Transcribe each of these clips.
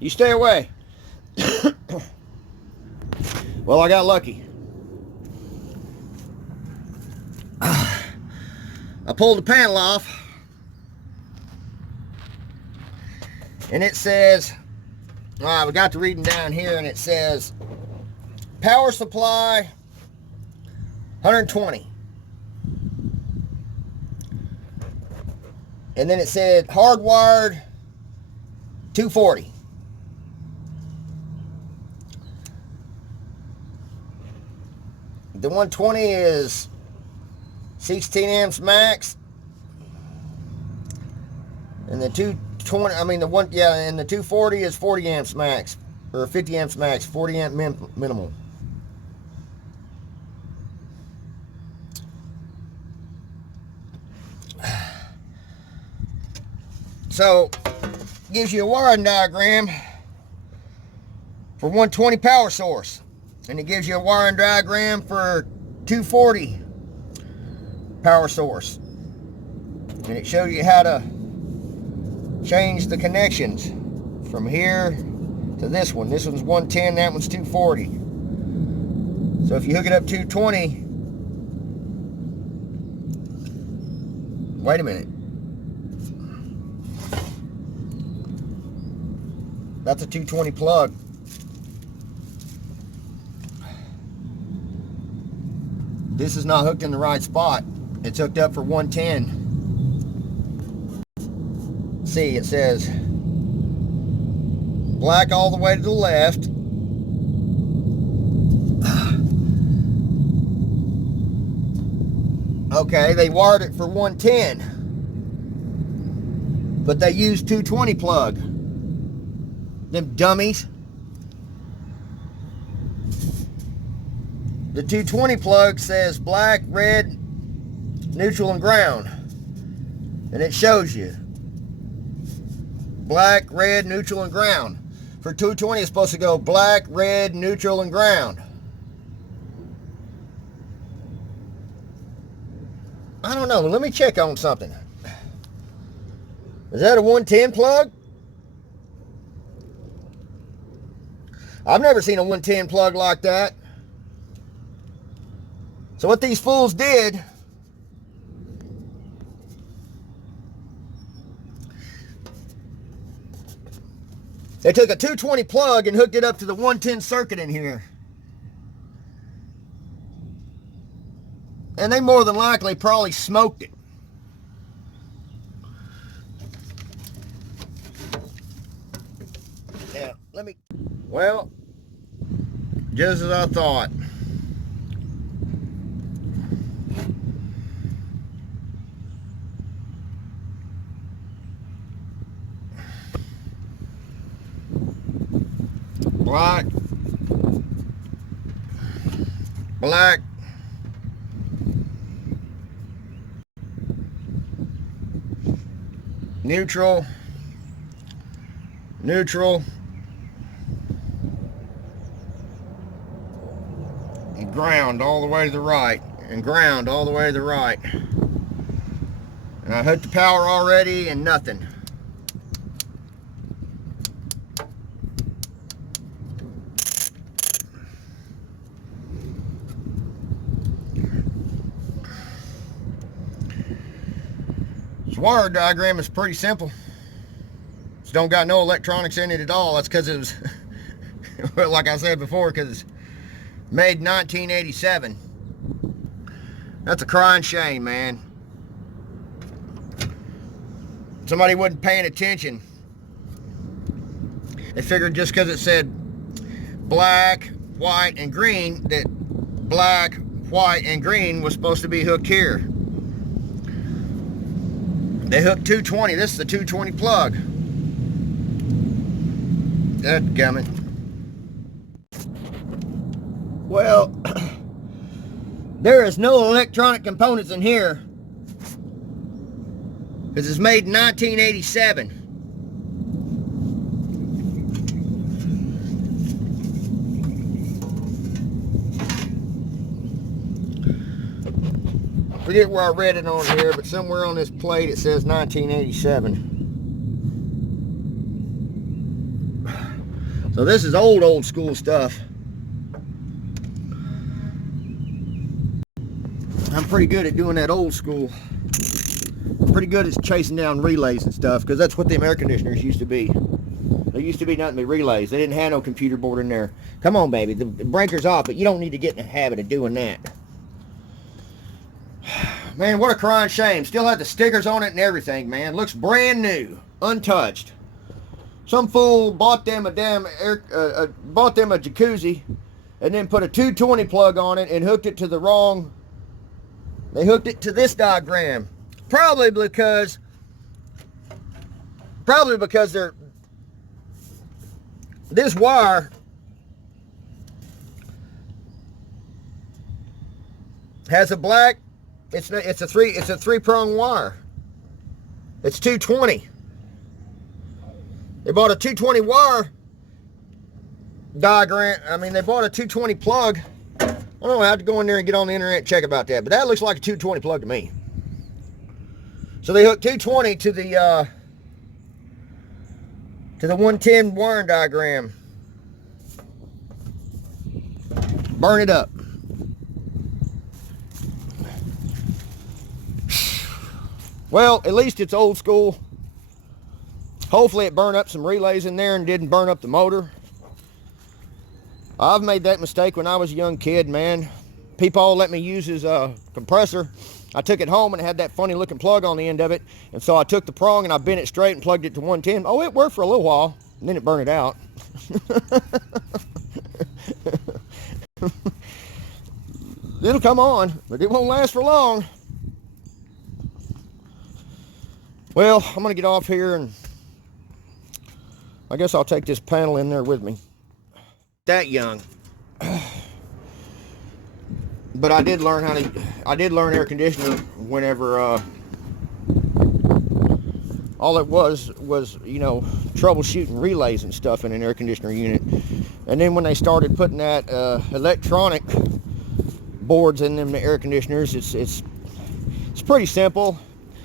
You stay away. Well, I got lucky. I pulled the panel off, and it says, we got the reading down here, and it says power supply 120. And then it said hardwired 240. The 120 is 16 amps max. And the 220, and the 240 is 40 amps max, or 50 amps max, 40 amp minimal. So, gives you a wiring diagram for 120 power source, and it gives you a wiring diagram for 240 power source, and it shows you how to change the connections from here to this one. This one's 110, that one's 240. So if you hook it up 220, wait a minute. That's a 220 plug. This is not hooked in the right spot. It's hooked up for 110. See, it says black all the way to the left. Okay, they wired it for 110. But they used 220 plug. Them dummies. The 220 plug says black, red, neutral, and ground. And it shows you. Black, red, neutral, and ground. For 220 it's supposed to go black, red, neutral, and ground. I don't know. Let me check on something. Is that a 110 plug? I've never seen a 110 plug like that. So what these fools did, they took a 220 plug and hooked it up to the 110 circuit in here. And they more than likely probably smoked it. Yeah, well, just as I thought. Black, neutral, and ground all the way to the right, and ground all the way to the right. And I hooked the power already and nothing. This wire diagram is pretty simple. It's don't got no electronics in it at all. That's because it was, like I said before, because it's made 1987. That's a crying shame, man. Somebody wasn't paying attention. They figured just because it said black, white, and green, that black, white, and green was supposed to be hooked here. They hooked 220. This is the 220 plug. Dadgummit. Well, there is no electronic components in here because it's made in 1987. I forget where I read it on here, but somewhere on this plate it says 1987. So this is old school stuff. I'm pretty good at doing that old school. I'm pretty good at chasing down relays and stuff, because that's what them air conditioners used to be. There used to be nothing but relays. They didn't have no computer board in there. Come on, baby. The breaker's off, but you don't need to get in the habit of doing that. Man, what a crying shame. Still had the stickers on it and everything, man. Looks brand new, untouched. Some fool bought them a damn bought them a jacuzzi, and then put a 220 plug on it and hooked it to the wrong. They hooked it to this diagram, probably because they're this wire has a black. It's a three-prong wire. It's 220. They bought a 220 wire diagram. I mean, they bought a 220 plug. I don't know. I have to go in there and get on the internet and check about that. But that looks like a 220 plug to me. So they hooked 220 to the 110 wiring diagram. Burn it up. Well, at least it's old school. Hopefully it burned up some relays in there and didn't burn up the motor. I've made that mistake when I was a young kid, man. People all let me use his compressor. I took it home and it had that funny looking plug on the end of it. And so I took the prong and I bent it straight and plugged it to 110. Oh, it worked for a little while. And then it burned it out. It'll come on, but it won't last for long. Well, I'm going to get off here, and I guess I'll take this panel in there with me. That young. But I did learn air conditioner whenever, all it was, you know, troubleshooting relays and stuff in an air conditioner unit. And then when they started putting that electronic boards in them, the air conditioners, it's pretty simple.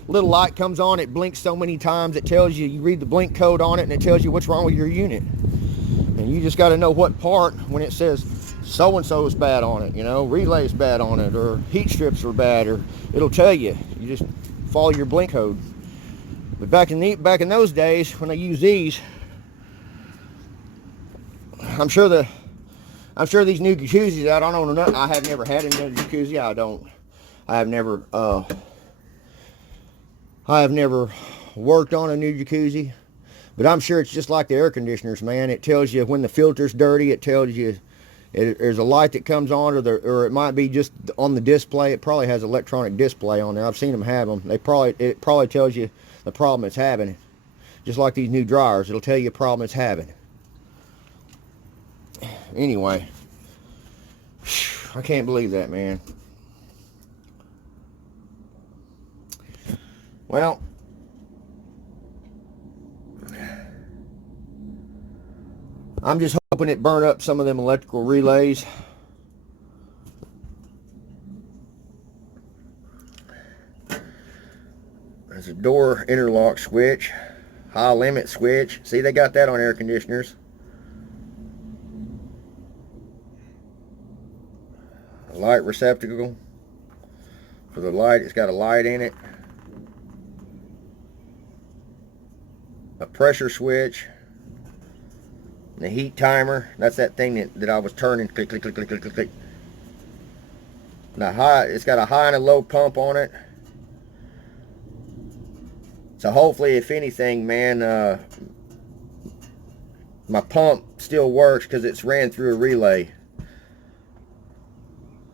Little light comes on, it blinks so many times, it tells you, you read the blink code on it, and it tells you what's wrong with your unit. And you just got to know what part, when it says so-and-so is bad on it, you know, relay's bad on it, or heat strips are bad, or it'll tell you. You just follow your blink code. But back in those days, when I used these, I'm sure these new jacuzzis, I don't know, I have never had another jacuzzi. I have never worked on a new jacuzzi, but I'm sure it's just like the air conditioners, man. It tells you when the filter's dirty. It tells you there's a light that comes on, or it might be just on the display. It probably has electronic display on there. I've seen them have them. It probably tells you the problem it's having. Just like these new dryers, it'll tell you a problem it's having. Anyway, I can't believe that, man. Well, I'm just hoping it burned up some of them electrical relays. There's a door interlock switch, high limit switch. See, they got that on air conditioners. A light receptacle for the light. It's got a light in it. A pressure switch, and the heat timer. That's that thing that I was turning. Click, click, click, click, click, click, click. Now it's got a high and a low pump on it. So hopefully, if anything, man, my pump still works because it's ran through a relay.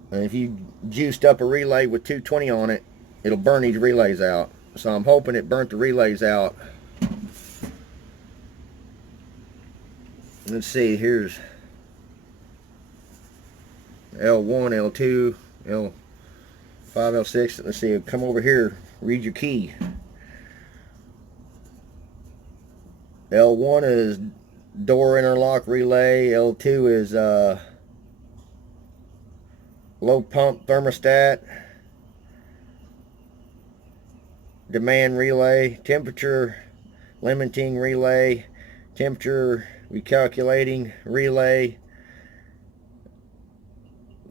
And if you juiced up a relay with 220 on it, it'll burn these relays out. So I'm hoping it burnt the relays out. Let's see, here's L1, L2, L5, L6. Let's see, come over here, read your key. L1 is door interlock relay. L2 is low pump thermostat. Demand relay. Temperature limiting relay. Temperature recalculating, relay,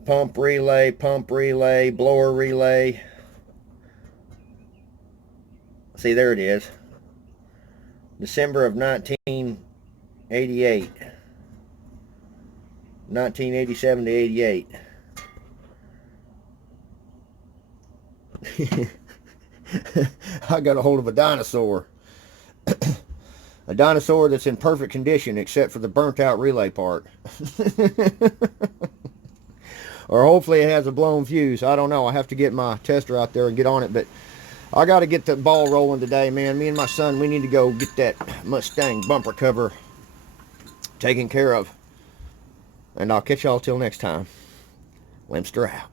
pump relay, blower relay. See, there it is. December of 1988. 1987 to 88. I got a hold of a dinosaur. A dinosaur that's in perfect condition except for the burnt out relay part. Or hopefully it has a blown fuse. I don't know. I have to get my tester out there and get on it. But I got to get the ball rolling today, man. Me and my son, we need to go get that Mustang bumper cover taken care of. And I'll catch y'all till next time. Limster out.